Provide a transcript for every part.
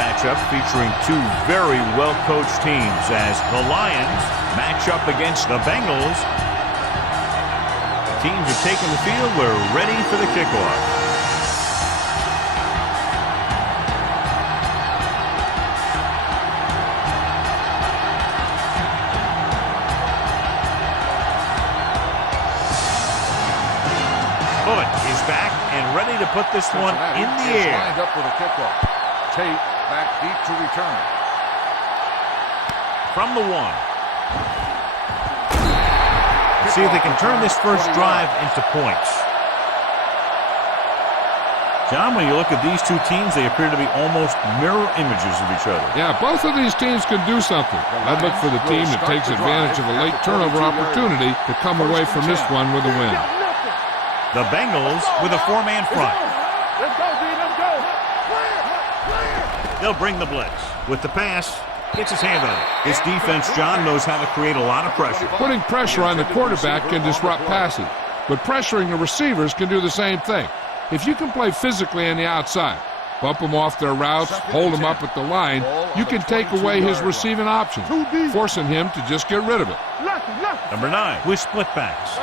matchup featuring two very well-coached teams as the Lions match up against the Bengals. The teams are taking the field. We're ready for the kickoff. Is back and ready to put this one in the air. Lined up for the kickoff. Tate back deep to return. From the 1. See if they can turn this first drive into points. John, when you look at these two teams, they appear to be almost mirror images of each other. Yeah, both of these teams can do something. I'd look for the team that takes advantage of a late turnover opportunity to come away from this one with a win. The Bengals with a 4-man front. Let's go, D. Let's go. They'll bring the blitz. With the pass, gets his hand on it. This defense, John, knows how to create a lot of pressure. Putting pressure on the quarterback can disrupt passing, but pressuring the receivers can do the same thing. If you can play physically on the outside, bump them off their routes, hold them up at the line, you can take away his receiving options, forcing him to just get rid of it. Number 9 with split backs.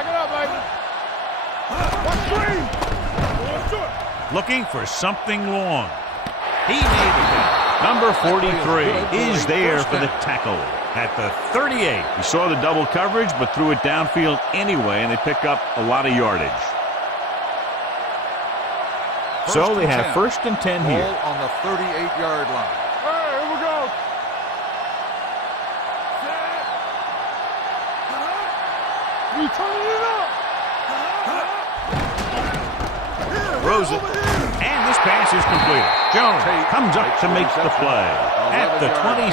Looking for something long. He made it. Number 43 is there for the tackle at the 38. He saw the double coverage but threw it downfield anyway, and they pick up a lot of yardage. So they have 1st and 10 here. Ball on the 38-yard line. Hey, here we go. We turning it up. Throws it, and this pass is completed. Jones comes up to make the play at the 27.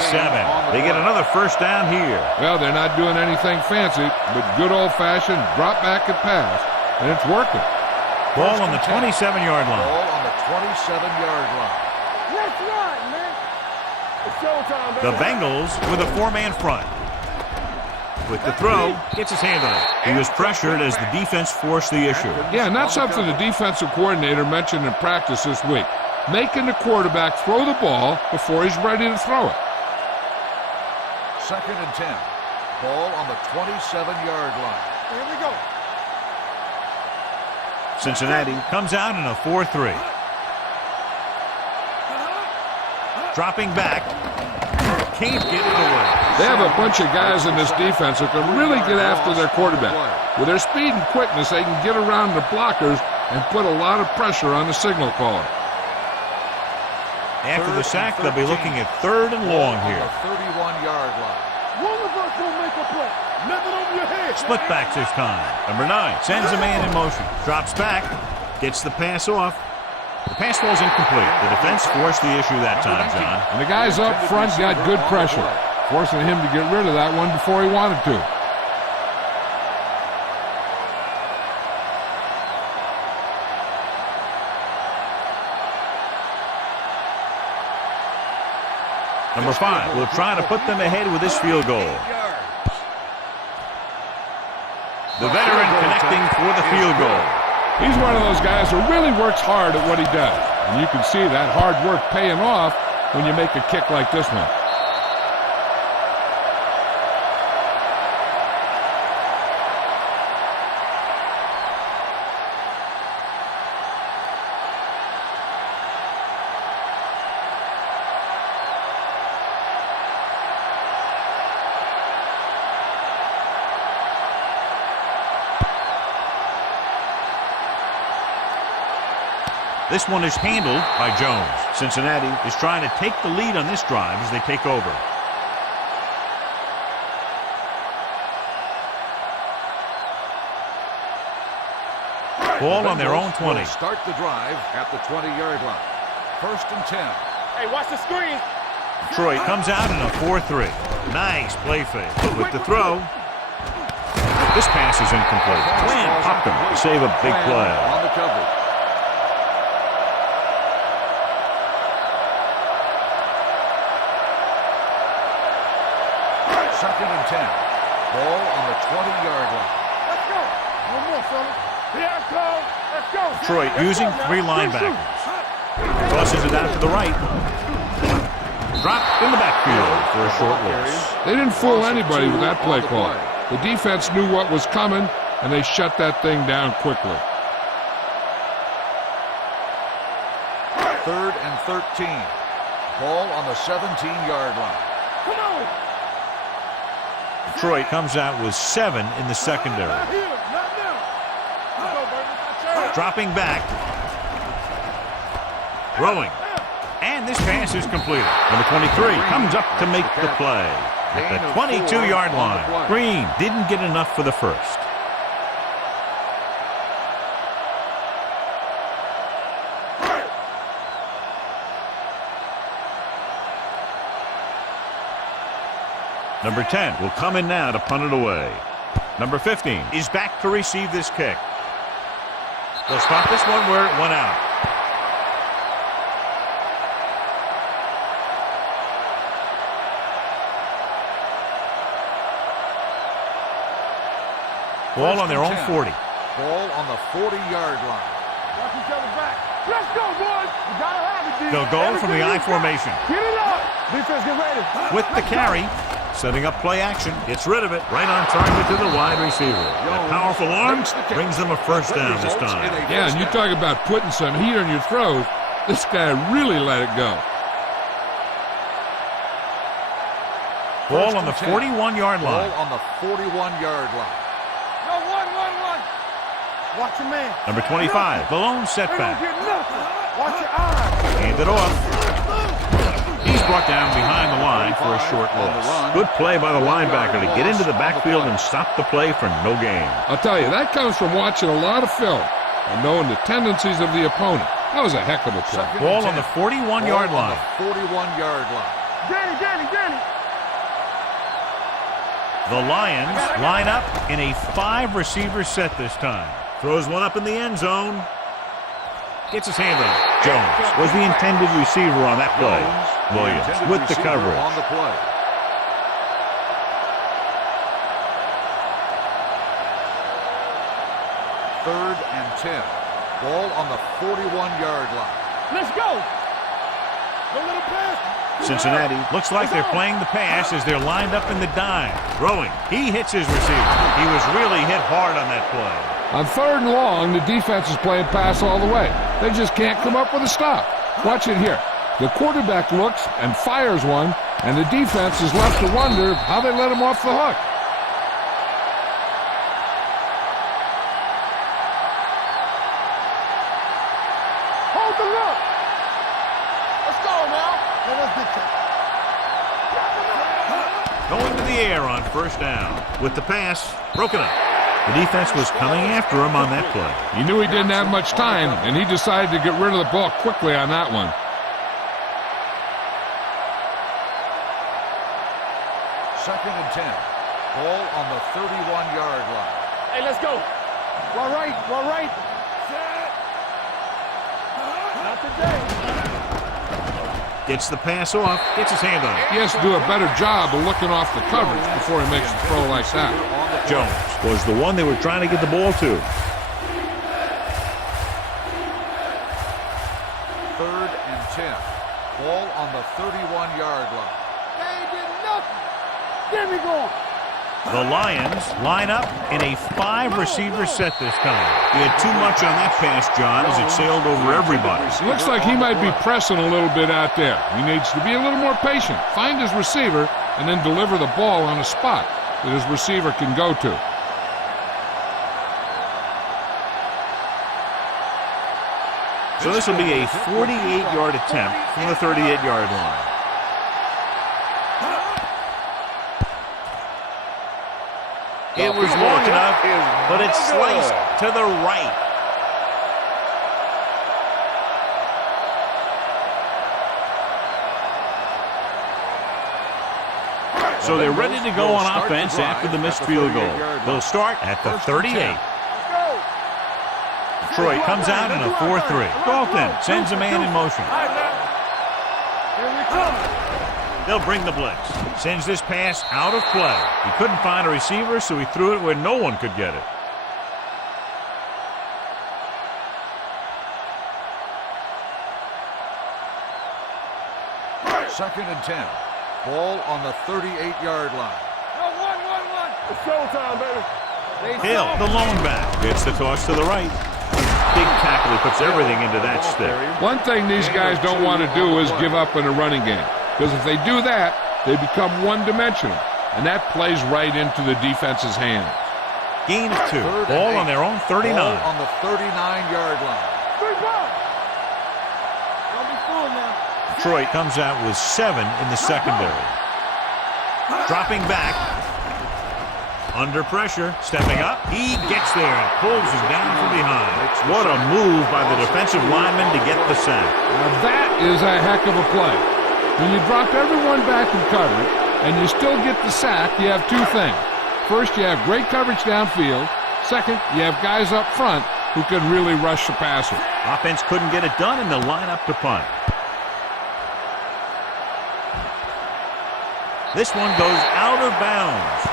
They get another 1st down here. Well, they're not doing anything fancy, but good old-fashioned drop back and pass, and it's working. Ball on the 27-yard line. Ball on the 27-yard line. Let's run, man. It's showtime, The baby. Bengals with a 4-man front. With the throw, gets his hand on it. He was pressured as the defense forced the issue. Yeah, and that's something the defensive coordinator mentioned in practice this week. Making the quarterback throw the ball before he's ready to throw it. 2nd and 10. Ball on the 27-yard line. Here we go. Cincinnati comes out in a 4-3. Dropping back. Can't get it away. They have a bunch of guys in this defense that can really get after their quarterback. With their speed and quickness, they can get around the blockers and put a lot of pressure on the signal caller. After the sack, they'll be looking at 3rd and long here. On the 31-yard line. One of us will make a play. Nothing over your head. Split backs this time. Number 9 sends a man in motion. Drops back. Gets the pass off. The pass falls incomplete. The defense forced the issue that time, John. And the guys up front got good pressure, forcing him to get rid of that one before he wanted to. Number 5 will try to put them ahead with this field goal. The veteran connecting for the field goal. He's one of those guys who really works hard at what he does. And you can see that hard work paying off when you make a kick like this one. This one is handled by Jones. Cincinnati is trying to take the lead on this drive as they take over. Ball on their own 20. Start the drive at the 20-yard line. 1st and 10. Hey, watch the screen. Detroit comes out in a 4-3. Nice play fake. With the throw, this pass is incomplete. Quinn popped him to save a big play. On the coverage. Second and 10. Ball on the 20-yard line. Let's go. One more, fellas. Here I come. Let's go. Detroit using 3 linebackers. Tosses it out to the right. dropped in the backfield for a short loss. They didn't fool anybody with that play call. The defense knew what was coming, and they shut that thing down quickly. 3rd and 13. Ball on the 17-yard line. Come on. Detroit comes out with 7 in the secondary. Not here. Not now. Let's go, baby. Dropping back. Throwing. And this pass is completed. Number 23 comes up to make the play. At the 22-yard line. Green didn't get enough for the first. Number 10 will come in now to punt it away. Number 15 is back to receive this kick. They'll spot this one where it went out. Ball on their own 40. Ball on the 40-yard line. Watch each other back. Let's go, boys. You gotta have it, D. They'll go from the I formation. Get it up. Defense, get ready. With the carry, setting up play action, gets rid of it. Right on target to the wide receiver. That powerful arm brings them a first down this time. Yeah, and you talk about putting some heat on your throws. This guy really let it go. Ball on the 41-yard line. Ball on the 41-yard line. No, one. Watch your man. Number 25, the lone They don't setback. get nothing. Watch your eyes. Hand it off. He's brought down behind the line for a short loss. Good play by the linebacker to get into the backfield and stop the play for no gain. I'll tell you, that comes from watching a lot of film and knowing the tendencies of the opponent. That was a heck of a play. Ball on the 41-yard line. 41-yard line. Danny. The Lions line up in a 5-receiver set this time. Throws one up in the end zone. Gets his hand on it. Jones was the intended receiver on that play. Williams with the coverage. On the play. Third and 10. Ball on the 41-yard line. Let's go. Don't let him pass. Cincinnati looks like they're playing the pass as they're lined up in the dime. Throwing. He hits his receiver. He was really hit hard on that play. On 3rd and long, the defense is playing pass all the way. They just can't come up with a stop. Watch it here. The quarterback looks and fires one, and the defense is left to wonder how they let him off the hook. Hold the look. Let's go now. Let's get Going to the air on first down. With the pass, broken up. The defense was coming after him on that play. He knew he didn't have much time, and he decided to get rid of the ball quickly on that one. Second and 10. Ball on the 31-yard line. Hey, let's go. Well, right. Not today. Gets the pass off. Gets his hand on it. He has to do a better job of looking off the coverage before he makes a throw like that. Jones was the one they were trying to get the ball to. Third and 10. Ball on the 31-yard line. They ain't getting nothing. Get me going. The Lions line up in a 5-receiver set this time. He had too much on that pass, John, as it sailed over everybody. Looks like he might be pressing a little bit out there. He needs to be a little more patient, find his receiver, and then deliver the ball on a spot that his receiver can go to. So this will be a 48-yard attempt from the 38-yard line. It was long enough, but it sliced to the right. So they're ready to go on offense after the missed field goal. They'll start at the 38. Detroit comes out in a 4-3. Dalton sends a man in motion. Here we come. They'll bring the blitz. Sends this pass out of play. He couldn't find a receiver, so he threw it where no one could get it. Second and 10. Ball on the 38-yard line. It's showtime, baby. Hill, the lone back, gets the toss to the right. Big tackle. He puts everything into that stick. One thing these guys don't want to do is give up in a running game. Because if they do that, they become one-dimensional. And that plays right into the defense's hands. Gain of 2. Ball on their own 39. Ball on the 39-yard line. Don't be fooled now. Detroit comes out with 7 in the secondary. Dropping back. Under pressure, stepping up. He gets there and pulls him down from behind. What a move by the defensive lineman to get the sack. Now that is a heck of a play. When you drop everyone back in coverage and you still get the sack, you have two things. First, you have great coverage downfield. Second, you have guys up front who can really rush the passer. Offense couldn't get it done in the lineup to punt. This one goes out of bounds.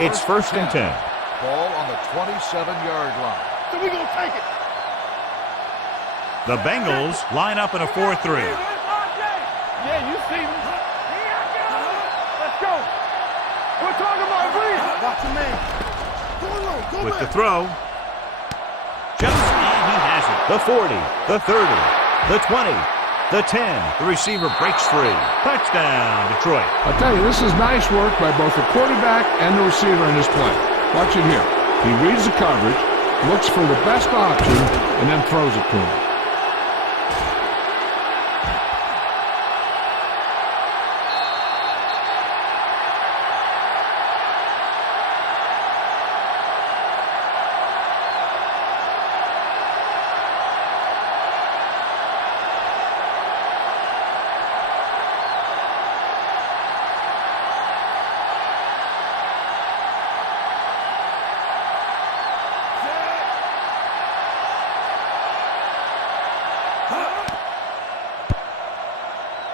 It's first and 10. Ball on the 27-yard line. So we gonna take it. The Bengals line up in a 4-3. Yeah, you see me. Let's go. We're talking about Reed. Watch your man. Go With the throw. Just and he has it. The 40, the 30, the 20, the 10. The receiver breaks free. Touchdown, Detroit. I'll tell you, this is nice work by both the quarterback and the receiver in this play. Watch it here. He reads the coverage, looks for the best option, and then throws it to him.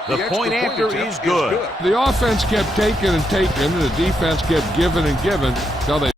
The point after is good. The offense kept taking and taking, and the defense kept giving and giving until they